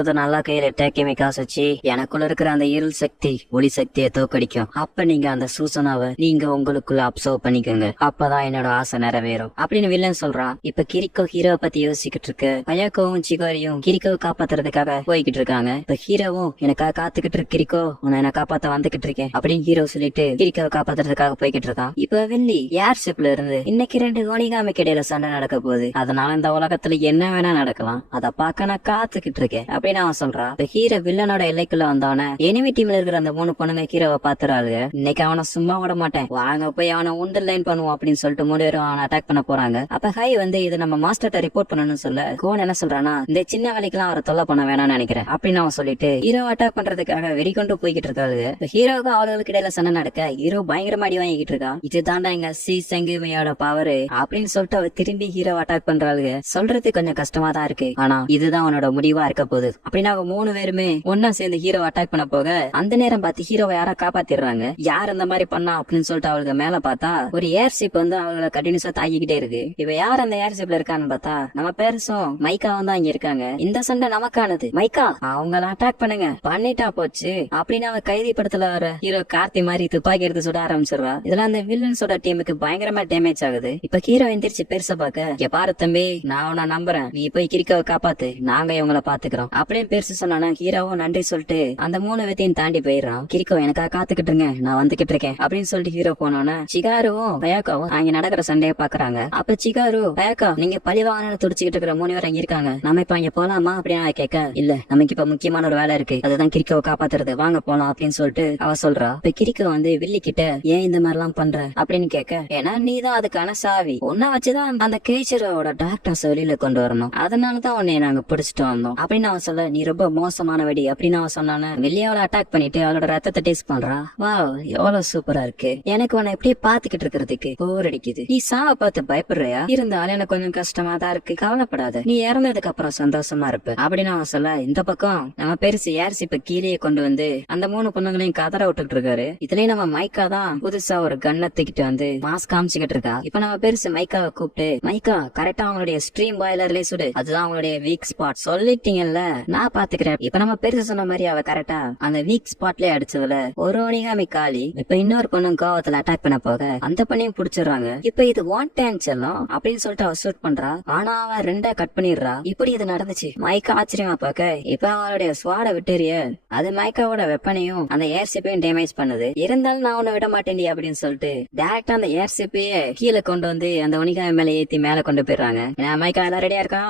அதை நல்லா கையில டேக்கமிக்காஸ் வச்சு எனக்குள்ள இருக்கிற அந்த இருள் சக்தி ஒளி சக்தியை தோக்கடிக்கும். அப்ப நீங்க அந்த சூசனாவை நீங்க உங்களுக்குள்ள அப்சர்வ் பண்ணிக்கோங்க. அப்பதான் என்னோட ஆசை நிறைவேறும் அப்படின்னு வில்லன் சொல்றான். இப்ப கிரிக்கோ ஹீரோவை பத்தி யோசிக்கிட்டு இருக்கு. ஹயாக்கோவும் சிகாரியும் கிரிக்கோவை காப்பாத்துறதுக்காக போய்கிட்டு இருக்காங்க. இப்ப ஹீரோவும் எனக்காக காத்துக்கிட்டு இருக்கு. கிரிக்கோ உன்னை என்ன காப்பாத்த வந்துகிட்டு இருக்கேன் அப்படின்னு ஹீரோ சொல்லிட்டு கிரிக்கோவை காப்பாத்துறதுக்காக போய்கிட்டு இருக்கான். இப்ப வில்லி ஏர்ஷிப்ல இருந்து இன்னைக்கு 2 ஒனிகாமிக்கு இடையில சண்டை நடக்க போகுது. அதனால இந்த உலகத்துல என்ன வேணா நடக்கலாம், அதை பார்க்க நான் காத்துக்கிட்டு இருக்கேன் அப்படின்னு அவன் சொல்றான். ஹீரோ வில்லனோட எல்லைக்குள்ள வந்தவன எனிமி டீம்ல இருக்கிற அந்த 3 பொண்ணுங்க ஹீரோவை பாத்துறாளுங்க. இன்னைக்கு அவனை சும்மா விட மாட்டேன், வாங்க போய் அவனை உண்டு லைன் பண்ணுவோம் அப்படின்னு சொல்லிட்டு 3 பேரும் அவனை அட்டாக் பண்ண போறாங்க. அப்ப ஹை வந்து இதை நம்ம மாஸ்டர்ட்ட ரிப்போர்ட் பண்ணணும்னு சொல்ல கோன் என்ன சொல்றானா, இந்த சின்ன வேலைக்கெல்லாம் அவரை தொல்லை பண்ண வேணாம்னு நினைக்கிறேன் அப்படின்னு அவன் சொல்லிட்டு ஹீரோ அட்டாக் பண்றதுக்காக வெறிக்கொண்டு போய்கிட்டு இருக்காரு. ஹீரோவுக்கு அவளுக்கு இடையில சண்டை நடக்க ஹீரோ பயங்கரமா அடி வாங்கிட்டு இருக்கான். இதுதாண்டா எங்க சி சங்குமையோட பவர் அப்படின்னு சொல்லிட்டு அவ திரும்பி ஹீரோ அட்டாக் பண்றாளுங்க. சொல்றது கொஞ்சம் கஷ்டமா தான் இருக்கு, ஆனா இதுதான் அவனோட முடிவா இருக்க போகுது அப்படின்னு அவங்க 3 பேருமே ஒன்னா சேர்ந்து ஹீரோ அட்டாக் பண்ண போக அந்த நேரம் பார்த்து ஹீரோவை யாரா காப்பாத்திடுறாங்க. யார் அந்த மாதிரி பண்ணா அப்படின்னு சொல்லிட்டு அவளுக்கு மேல பார்த்தா ஒரு ஏர்ஷிப் வந்து அவங்கள கண்டினியூஸா தாக்கிக்கிட்டே இருக்கு. இவ யார் அந்த ஏர்ஷிப்ல இருக்கான்னு பார்த்தா நம்ம பேருசும் மைக்காவும் தான் இங்க இருக்காங்க. இந்த சண்டை நமக்கானது, மைக்கா அவங்கள அட்டாக் பண்ணுங்க பண்ணிட்டா போச்சு அப்படின்னு அவன் கைதி படத்துல வர ஹீரோ கார்த்தி மாதிரி துப்பாக்கி எடுத்து சுட ஆரம்பிச்சிடுறா. இதெல்லாம் அந்த வில்லன்ஸோட டீமுக்கு பயங்கரமா டேமேஜ் ஆகுது. இப்ப ஹீரோ எந்திரிச்சு பெருசா பாக்க, பாரு தம்பி நான் உன்னை நம்புறேன், நீ போய் கிரிக்கோவை காப்பாத்து, நாங்க இவங்கள பாத்துக்கிறோம் அப்படின்னு பெருசு சொன்னா ஹீரோவும் நன்றி சொல்லிட்டு அந்த 3 பேத்தையும் தாண்டி போயிடுறான். கிரிக்கோ எனக்காக காத்துக்கிட்டுருங்க, நான் வந்துகிட்டு இருக்கேன் அப்படின்னு சொல்லிட்டு ஹீரோ போனோன்னு சிகாருவும் ஹயாக்காவும் அங்க நடக்கிற சண்டையை பாக்குறாங்க. அப்ப சிகாரு, ஹயாக்கா நீங்க பழிவாங்கன்னு துடிச்சுக்கிட்டு இருக்கிற 3 பேர் அங்க இருக்காங்க, நம்ம இப்ப அங்க போலாமா அப்படின்னு கேட்க, இல்ல நமக்கு இப்ப முக்கியமான ஒரு வேலை இருக்கு, அதுதான் கிரிக்கோவை காப்பாத்துறது, வாங்க போலாம் அப்படின்னு சொல்லிட்டு அவ சொல்றா. இப்ப கிரிக்கோ வந்து வில்லி கிட்ட ஏன் இந்த மாதிரி எல்லாம் பண்ற அப்படின்னு கேட்க, ஏன்னா நீதான் அதுக்கான சாவி, உன்ன வச்சுதான் அந்த கேச்சரோட டாக்டர்ஸ் வெளியில கொண்டு வரணும், அதனாலதான் உன்னை நாங்க பிடிச்சிட்டு வந்தோம் அப்படின்னு அவன் சொல்ல, நீ ரொம்ப மோசமானவடி அப்படின்னு அவன் சொன்னானே. வெளியாவளை அட்டாக் பண்ணிட்டு அவளோட ரத்தத்தை டேஸ்ட் பண்றா. வாவ் எவ்வளவு சூப்பரா இருக்கு, எனக்கு உன்னை எப்படியே பாத்துக்கிட்டு இருக்கிறதுக்கு போர் அடிக்குது, நீ சாவ பார்த்து பயப்படுறியா, இருந்தாலும் எனக்கு கொஞ்சம் கஷ்டமா தான் இருக்கு, கவலைப்படாத, நீ இறந்ததுக்கு அப்புறம் சந்தோஷமா இருப்ப அப்படின்னு அவன் சொல்ல, இந்த பக்கம் நம்ம பெருசு ஏர்ஷிப்ப கீழே கொண்டு வந்து அந்த 3 பொண்ணுங்களையும் கதற விட்டுட்டு இருக்காரு. இதுலயும் நம்ம மைக்கா தான் புதுசா ஒரு கண்ணை தூக்கிட்டு வந்து மாஸ்க் காமிச்சுக்கிட்டு இருக்கா. இப்ப நம்ம பெருசு மைக்காவை கூப்பிட்டு, மைக்கா கரெக்டா அவங்களுடைய ஸ்ட்ரீம் பாய்லர்லயே சுடு, அதுதான் அவங்களுடைய வீக் ஸ்பாட், சொல்லிட்டீங்கல்ல நான் பாத்துக்கிறேன். இப்ப நம்ம பெருசு சொன்ன மாதிரி அவ கரெக்டா அந்த வீக் ஸ்பாட்லயே அடிச்சதுல ஒரு ஒனிகாமி காலி. இப்ப இன்னொரு பொண்ணும் கோவத்துல அட்டாக் பண்ண போக அந்த பொண்ணையும் புடிச்சிடுறாங்க. இப்ப இது ஒன் டைம் செல்லும் அப்படின்னு சொல்லிட்டு அவ ஷூட் பண்றா, ஆனா அவன் 2 கட் பண்ணிடுறா. இப்படி இது நடந்துச்சு மைக்கா ஆச்சரியமா பாக்க, இப்ப அவளுடைய ஸ்வாட விட்டுறிய அது மைக்காவோட வெப்பனையும் அந்த ஏர்ஷிப்பையும் டேமேஜ் பண்ணுது. இருந்தாலும் நான் உன்னை விட மாட்டேன்டி அப்படின்னு சொல்லிட்டு டேரக்டா அந்த ஏர்ஷிப்பையே கீழே கொண்டு வந்து அந்த ஒனிகாமி மேல ஏத்தி மேல கொண்டு போயிடுறாங்க. மைக்கா எல்லாம் ரெடியா இருக்கா,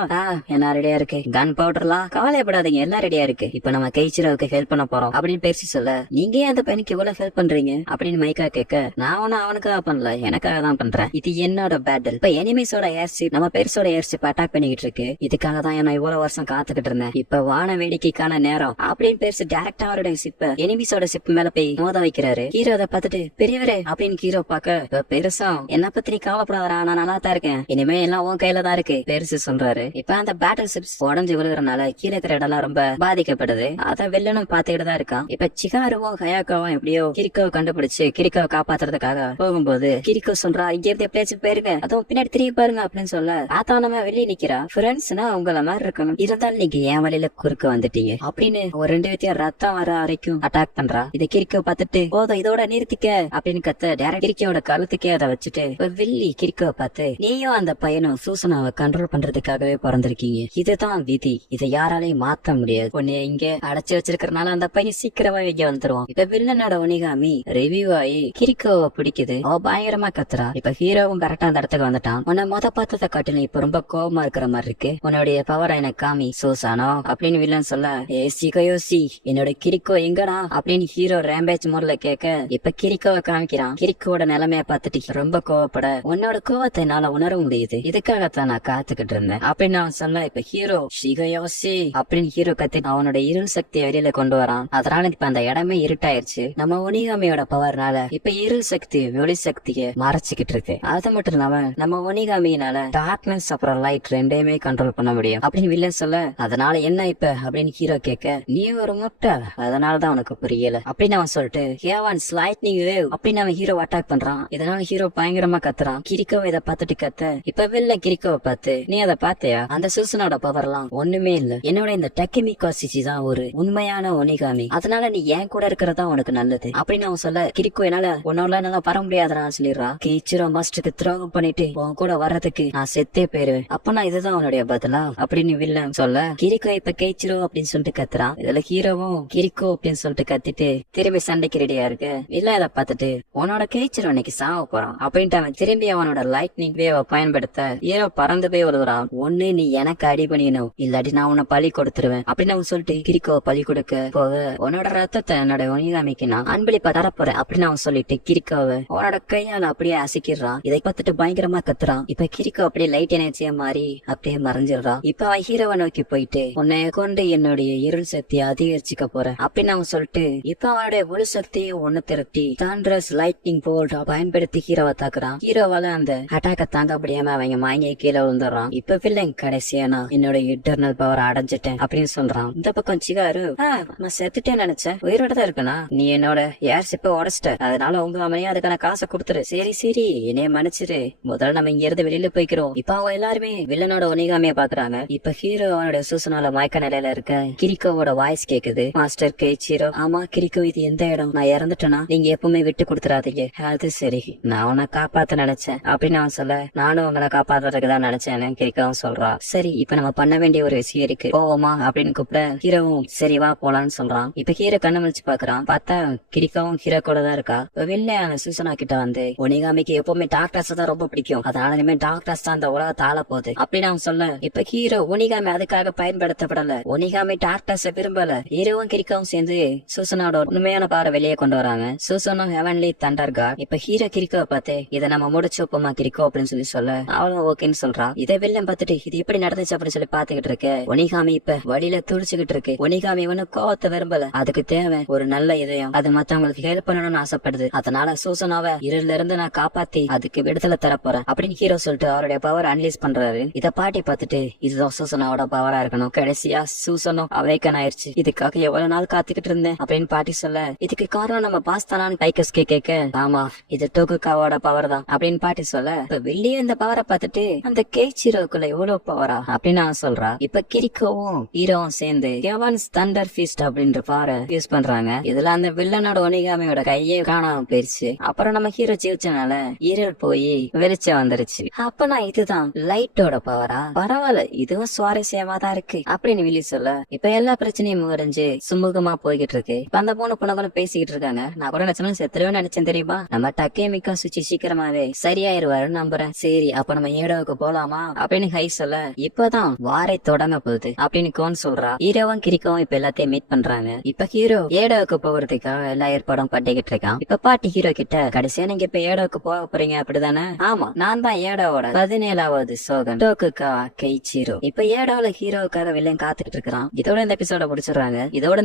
என்ன ரெடியா இருக்கு, கன் பவுடர்லாம் கவலைப்படாதீங்க எல்லாம் ரெடியா இருக்கு, இப்ப நம்ம கைச்சிராவுக்கு ஹெல்ப் பண்ண போறோம் அப்படின்னு பேசி சொல்ல, நீங்க ஏன் அந்த பையனுக்கு இவ்வளவு ஹெல்ப் பண்றீங்க அப்படின்னு மைக்கா கேட்க, நான் ஒன்னும் அவனுக்காக பண்ணல எனக்காக தான் பண்றேன், இது என்னோட பேட்டில், இப்ப எனிமீஸோட ஏர்ஷிப் நம்ம பெருசோட ஏர்ஷிப் அட்டாக் பண்ணிக்கிட்டு இருக்கு, இதுக்காக தான் நான் இவ்வளவு வருஷம் காத்துக்கிட்டு இருந்தேன், இப்ப வான வேடிக்கைக்கான நேரம் அப்படின்னு பேசி டைரக்டா அவருடைய சிப்ப எனிமீஸோட சிப் மேல போய் மோத வைக்கிறாரு. ஹீரோ அதை பார்த்துட்டு, பெரியவரே அப்படின்னு ஹீரோ பாக்க, பெருசா என்ன பத்தி நீ கவலைப்படாதா, நான் நல்லா தான் இருக்கேன், இனிமே எல்லாம் உன் கையில தான் இருக்கு பெருசு சொல்றாரு. இப்ப அந்த பேட்டில் சிப்ஸ் உடஞ்சு விழுகிறனால கீழே இருக்கிற இடம் ரொம்ப பாதிக்கப்படுது, அத வெள்ளனும் பாத்துக்கிட்டு தான் இருக்கான். இப்ப சிகாருவும் ஹயாக்காவும் எப்படியோ கிரிக்கோவை கண்டுபிடிச்சு கிரிக்கோவை காப்பாத்துறதுக்காக போகும்போது கிரிக்கோ சொல்றா, இங்க இருந்து எப்படியாச்சும் போயிருங்க, அதுவும் பின்னாடி திரும்பி பாருங்க அப்படின்னு சொல்ல, ஆத்தா நம்ம வெளியே நிக்கிறா, ஃப்ரெண்ட்ஸ்னா உங்கள மாதிரி இருக்கணும், இருந்தாலும் நீங்க என் வழியில குறுக்க வந்துட்டீங்க அப்படின்னு ஒரு 2 பேத்தையும் ரத்தம் வர வரைக்கும் அட்டாக் பண்றா. இதை கிரிக்கோ பார்த்துட்டு, போதும் இதோட நிறுத்திக்க அப்படின்னு கத்த, டேரக்ட் கிரிக்கோட கழுத்துக்கே அதை வச்சுட்டு வில்லி கிரிக்கோவை பார்த்து, நீயும் அந்த பையனும் சூசனாவை கண்ட்ரோல் பண்றதுக்காகவே பிறந்திருக்கீங்க, இதுதான் விதி, இதை யாராலையும் மாத்த முடியாது, உன்னை இங்க அடைச்சு வச்சிருக்கிறனால அந்த பையன் சீக்கிரமா இங்க வந்துருவான். இப்ப வில்லனோட ஒனிகாமி ரிவ்யூ ஆகி கிரிக்கோவை பிடிக்குது, அவ பயங்கரமா கத்துறா. இப்ப ஹீரோவும் கரெக்டா அந்த இடத்துக்கு வந்துட்டான். உன்னை பார்த்ததை காட்டிலும் இப்ப ரொம்ப கோபமா இருக்கிற மாதிரி இருக்கு, உன்னுடைய பவர் எனக்கு காமி சூசானோ அப்படின்னு வில்லன் சொல்ல, யோசி என்னோட கிரிக்கோ எங்கடா அப்படின்னு ஹீரோ ரேம்பேஜ் முறையில கேட்க, இப்ப கிரிக்கோவை காமிக்கிறான். கிரிக்கோட நிலைமைய பார்த்துட்டு ரொம்ப கோவப்பட, உன்னோட கோவத்தை என்னால உணர முடியுது, இதுக்காகத்தான் நான் காத்துக்கிட்டு இருந்தேன் அப்படின்னு அவன் சொன்ன. இப்ப ஹீரோ ஷிகயோசி அப்படின்னு ஹீரோ கத்தி அவனோட இருள் சக்தியை வெளியில கொண்டு வரான். அதனால இப்ப அந்த இடமே இருட்டாயிருச்சு. நம்ம ஒனிகாமியோட பவர்னால இப்ப இருள் சக்தி ஒளி சக்தியை மறைச்சுக்கிட்டு இருக்கு. அது மட்டும் இல்லாம நம்ம ஒனிகாமியினால டார்க்னஸ் அப்புறம் லைட் ரெண்டையுமே கண்ட்ரோல் பண்ண முடியும் அப்படின்னு வில்லன் சொல்ல, அதனால என்ன இப்ப அப்படின்னு ஹீரோ கேட்க, நீ ஒரு முட்டை அதனாலதான் உனக்கு புரியல அப்படின்னு அவன் சொல்லிட்டு, ஹேவன்ஸ் லைட்னிங் வேவ் அப்படின்னு அவன் ஹீரோ அட்டாக் பண்றான். இதனால ஹீரோ பயங்கரமா கத்துறான். கிரிக்கோ இதை பார்த்துட்டு கத்த, இப்ப வெளில கிரிக்கோவை பார்த்து, நீ அதை பார்த்தியா, அந்த சூசனோட பவர் எல்லாம் ஒண்ணுமே இல்ல, என்னோட இந்த டக்கெமிகா சிச்சி தான் ஒரு உண்மையான ஒனிகாமி, அதனால நீ என் கூட இருக்கிறதா உனக்கு நல்லது அப்படின்னு அவன் சொல்ல, கிரிக்கோ என்னால உன்னால நல்லா வர முடியாதுன்னு சொல்லிடுறா. கீச்சிரோ மாஸ்டருக்கு துரோகம் பண்ணிட்டு உன் கூட வர்றதுக்கு நான் செத்தே போயிருவேன், அப்பனா இதுதான் அவனுடைய பதிலா அப்படின்னு வில்லன் சொல்ல, கிரிக்கோ இப்ப கேச்சிரோ அப்படின்னு சொல்லிட்டு கத்துறான். இதுல ஹீரோவும் கிரிக்கோ அப்படின்னு சொல்லிட்டு கத்திட்டு திரும்பி சண்டைக்கு ரெடியா இருக்கு. வில்லன் இதை பார்த்துட்டு உன்னோட கேச்சிரோ இன்னைக்கு சாவ போறான் அப்படின்ட்டு அவன் திரும்பி அவனோட லைட்னிங் வேவ பயன்படுத்த ஹீரோ பறந்து போய் வருவான். ஒண்ணு நீ எனக்கு அடி பண்ணிக்கணும், இல்லாட்டி நான் உன்னை பழி கொடுத்துருவேன் அப்படின்னு அவன் சொல்லிட்டு கிரிக்கோ பழி கொடுக்க போக, உன்னோட ரத்தத்தை என்னோட ஒனிகாமிக்கு நான் அன்பளிப்பா தரப்போறேன் அப்படின்னு அவன் சொல்லிட்டு கிரிக்கோவை அவனோட கையால அப்படியே அசைக்கிறான். இதை பார்த்துட்டு பயங்கரமா கத்துறான். இப்ப கிரிக்கோ அப்படியே லைட் எனர்ஜியா மாறி அப்படியே மறைஞ்சிடுறான். இப்ப அவன் ஹீரோவை நோக்கி போயிட்டு உன்னை கொண்டு என்னுடைய இருள் சக்தியை அதிகரிச்சுக்க போறேன் அப்படின்னு அவன் சொல்லிட்டு இப்ப அவனுடைய ஒளி சக்தியை ஒண்ணு திரட்டி தாண்டரஸ் லைட்னிங் போல்ட் பயன்படுத்தி ஹீரோவை தாக்குறான். ஹீரோவால அந்த அட்டாக்க தாங்க முடியாம அவங்க மாங்கி கீழே விழுந்துடுறான். இப்ப வில்லன் கடைசியா நான் என்னோட இன்டர்னல் பவர் அடைஞ்சிட்டேன் அப்படின்னு சொல்றான். இந்த பக்கம் சிகாரு நான் செத்துட்டேன்னு நினைச்சேன், உயிரோட தான் இருக்கனா, நீ என்னோட ஏர் சிப்ப உடச்சிட்ட, அதனால உங்க அம்மையா அதுக்கான காசை கொடுத்துரு, சரி சரி என்னைய மன்னிச்சிரு, முதல்ல நம்ம இங்க இருந்து வெளியில போய்க்கிறோம். இப்ப அவங்க எல்லாருமே வில்லனோட ஒனிகாமிய பாக்குறாங்க. இப்ப ஹீரோ அவனுடைய சூசனால மயக்க நிலையில இருக்க கிரிக்கோவோட வாய்ஸ் கேக்குது. மாஸ்டர் கேச்சிரோ, ஆமா கிரிக்கோ இது எந்த இடம், நான் இறந்துட்டேனா நீங்க எப்பவுமே விட்டு கொடுத்துறாதீங்க. அது சரி, நான் உன்னை காப்பாத்த நினைச்சேன் அப்படின்னு அவன் சொல்ல, நானும் உங்களை காப்பாத்துறதுக்கு தான் நினைச்சேன்னு கிரிக்கவும் சொல்றா. சரி இப்ப நம்ம பண்ண வேண்டிய ஒரு விஷயம் இருக்கு, போவோமா அப்படின்னு கூப்பிட ஹீரோவும் சரி வா போலான்னு சொல்றான். இப்ப ஹீரோ கண்ணு முழிச்சு பாக்குறான். பார்த்தா கிரிக்காவும் ஹீரோ கூட தான் இருக்கா. வில்ல சூசனா கிட்ட வந்து ஒனிகாமிக்கு எப்பவுமே டாக்டர்ஸ் தான் ரொம்ப பிடிக்கும், அதனால இனிமே டாக்டர்ஸ் தான் அந்த உலகத்தை ஆள போகுது அப்படின்னு அவன் சொல்ல, இப்ப ஹீரோ ஒனிகாமி அதுக்காக பயன்படுத்தப்படல, ஒனிகாமி டாக்டர்ஸ் விரும்பல. ஹீரோவும் கிரிக்காவும் சேர்ந்து சூசனோட உண்மையான பாறை வெளியே கொண்டு வராங்க. சூசனும் ஹெவன்லி தண்டர் காட். இப்ப ஹீரோ கிரிக்கோவை பார்த்து இதை நம்ம முடிச்சு வைப்போமா கிரிக்கோ அப்படின்னு சொல்ல அவளும் ஓகேன்னு சொல்றான். இதை வில்லன் பார்த்துட்டு இது எப்படி நடந்துச்சு அப்படின்னு சொல்லி பாத்துக்கிட்டு இருக்கு. ஒனிகாமி இப்ப வழியில துடிச்சுக்கிட்டு இருக்கு. ஒனிகாமி ஒண்ணு கோவத்தை விரும்பல, அதுக்கு தேவை ஒரு நல்ல இதயம், அது மத்தவங்களுக்கு ஹெல்ப் பண்ணணும்னு ஆசைப்படுது, அதனால சூசனாவை இருள்ல இருந்து நான் காப்பாத்தி அதுக்கு விடுதலை தர போறேன் அப்படின்னு ஹீரோ சொல்லிட்டு அவருடைய பவர் அனலைஸ் பண்றாரு. இத பாட்டி பார்த்துட்டு இதுதான் சூசனாவோட பவரா இருக்கணும், கடைசியா சூசனும் அவேக்கன் ஆயிருச்சு, இதுக்காக எவ்வளவு நாள் காத்துக்கிட்டு இருந்தேன் அப்படின்னு பாட்டி சொல்ல, இதுக்கு காரணம் நம்ம பாஸ் தானான்னு டைக்கஸ்கே கேட்க, ஆமா இது டோகுகாவோட பவர் தான் அப்படின்னு பாட்டி சொல்ல, இப்ப வெளியே இந்த பவரை பார்த்துட்டு அந்த கேச்சிரோக்குள்ள எவ்வளவு பவரா அப்படின்னு அவன் சொல்றா. இப்ப கிரிக்கோவும் ஹீரோவும் சேர்ந்து கெவன்ஸ் தண்டர் ஃபீஸ்ட் அப்படின்ற பவரை யூஸ் பண்றாங்க. இதுல அந்த வில்லனோட ஒனிகாமியோட கையே காணாம போயிருச்சு. அப்புறம் நம்ம ஹீரோ ஜெயிச்சனால இருள் போய் வெளிச்சம் வந்துருச்சு. அப்பனா இதுதான் லைட்டோட பவரா, பரவாயில்ல இதுவும் சுவாரஸ்யமா தான் இருக்கு அப்படின்னு வில்லி சொல்ல, இப்ப எல்லா பிரச்சனையும் முறிஞ்சு சுமூகமா போய்கிட்டு இருக்கு. இப்ப அந்த மூணு பொண்ணு பேசிக்கிட்டு இருக்காங்க. நான் கூட நினைச்சேன் செத்துருவேன்னு நினைச்சேன் தெரியுமா, நம்ம டக்கேமிக்கா சுச்சி சீக்கிரமாவே சரியாயிருவாருன்னு நம்புறேன். சரி அப்ப நம்ம ஏடோவுக்கு போலாமா அப்படின்னு ஹை சொல்ல, இப்பதான் வாரை தொடங்க போகுது அப்படின்னு கோன் சொல்றா. ஹீரோவும் கிரிக்கவும் இப்ப எல்லாத்தையும் மீட் பண்றாங்க. இப்ப ஹீரோ ஏடோவுக்கு போறதுக்காக எல்லா ஏற்பாடும் பண்ணிக்கிட்டு இருக்கான். இப்ப பாட்டி ஹீரோ கிட்ட கடைசியா நீங்க இப்ப ஏடோவுக்கு போக போறீங்க அப்படிதானே, ஆமா நான் தான் ஏடோவோட 17வது சோகன் டோகுகா கெய்ச்சிரோ. இப்ப ஏடோல ஹீரோவுக்காக வில்லன் காத்துக்கிட்டு இருக்கான். இதோட இந்த எபிசோட முடிச்சிடுறாங்க. இதோட